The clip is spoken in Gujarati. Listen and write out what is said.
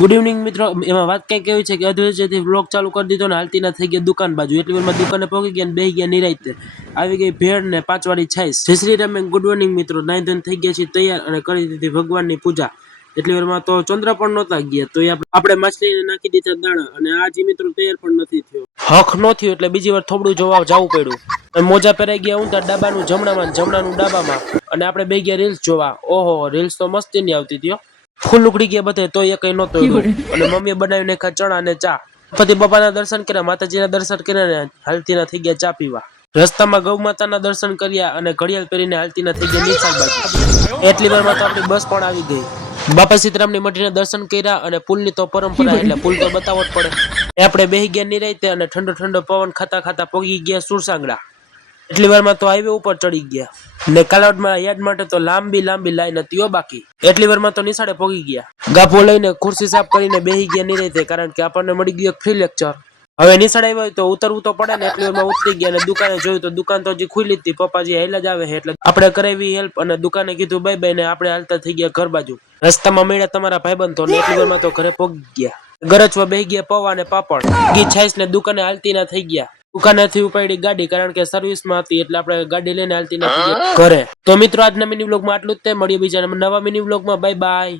ગુડ ઇવનિંગ મિત્રો, એમાં વાત કઈ કેવી છે કે અધવચ્ચેથી વ્લોગ ચાલુ કરી દીધો ને હાલતી ના થઈ ગયા દુકાન બાજુ. એટલી વારમાં દુકાને પહોંચી ગયા ને બેહી ગયા નિરાંતે. આવી ગઈ ભેળ ને 5 વાળી છાશ. જય શ્રી રામ, ગુડ મોર્નિંગ મિત્રો. નાઈ ધોઈને થઈ ગયા છીએ તૈયાર અને કરી દીધી ભગવાનની પૂજા. એટલી વારમાં તો ચંદ્ર પણ નહોતા ગયા, તો આપણે માછલીને નાખી દીધા દાણા અને આજે મિત્રો તૈયાર પણ નથી થયો. હક ન થયું એટલે બીજી વાર થોડું જોવા જવું પડ્યું. મોજા પહેરાઈ ગયા ઊંધા ડાબાનું જમણામાં, જમણાનું ડાબામાં, અને આપણે બે ગયા રીલ્સ જોવા. ઓહો, રીલ્સ તો મસ્તી ની આવતી હતી. ફૂલ ઉખડી ગયા બધે, તો એ કઈ નહોતો. અને મમ્મીએ બનાવી નાખ્યા ચણા અને ચા. પતિ બાપાના દર્શન કર્યા, માતાજીના દર્શન કર્યા, હાલતીના થઈ ગયા ચા પીવા. રસ્તામાં ગૌ માતાના દર્શન કર્યા અને ઘડિયાળ પહેરીને હાલતીના થઈ ગયા નિશાળ બાજુ. એટલી વારમાં તો આપણી બસ પણ આવી ગઈ. બાપા સીતારામની મઢીના દર્શન કર્યા અને પુલની તો પરંપરા એટલે પુલ તો બતાવવો જ પડે. આપણે બેહી ગયા નિરાંતે અને ઠંડો ઠંડો પવન ખાતા ખાતા પહોંચી ગયા સુરસાંગડા. એટલી વારમાં તો હાઈવે ઉપર ચડી ગયા ને કાલાવડમાં યાદ માટે તો લાંબી લાંબી હતી બાકી. એટલી વારમાં તો નિશાળે પહોંચી ગયા. ગાભો લઈને ખુરશી સાફ કરીને બેહી ગયા નિરાંતે, કારણ કે આપણને મળી ગયું એક ફ્રી લેક્ચર. હવે નિશાળે આવ્યો હોય તો ઉતરવું તો પડે ને. એટલી વારમાં ઉતરી ગયા અને દુકાને જોયું તો દુકાન તો હજી ખુલ્લી જ હતી. પપ્પાજી હેલા જ આવે છે એટલે આપણે કરાવી હેલ્પ અને દુકાને કીધું બાય બાય ને આપણે હાલતા થઈ ગયા ઘર બાજુ. રસ્તામાં મળ્યા તમારા ભાઈબંધો ને એટલી વારમાં તો ઘરે પહોંચી ગયા. ગરચવા બેહી ગયા પૌવા ને પાપડ. ઘી છાશ ને દુકાને હાલતી ના થઈ ગયા. દુકાનેથી ઉપાડી ગાડી, કારણ કે સર્વિસમાં હતી એટલે આપણે ગાડી લઈને હાલતી ના થઈ ગયા ઘરે. તો મિત્રો આજના મિની વ્લોગમાં આટલું જ. મળીએ બીજા નવા મિની વ્લોગમાં. Bye bye.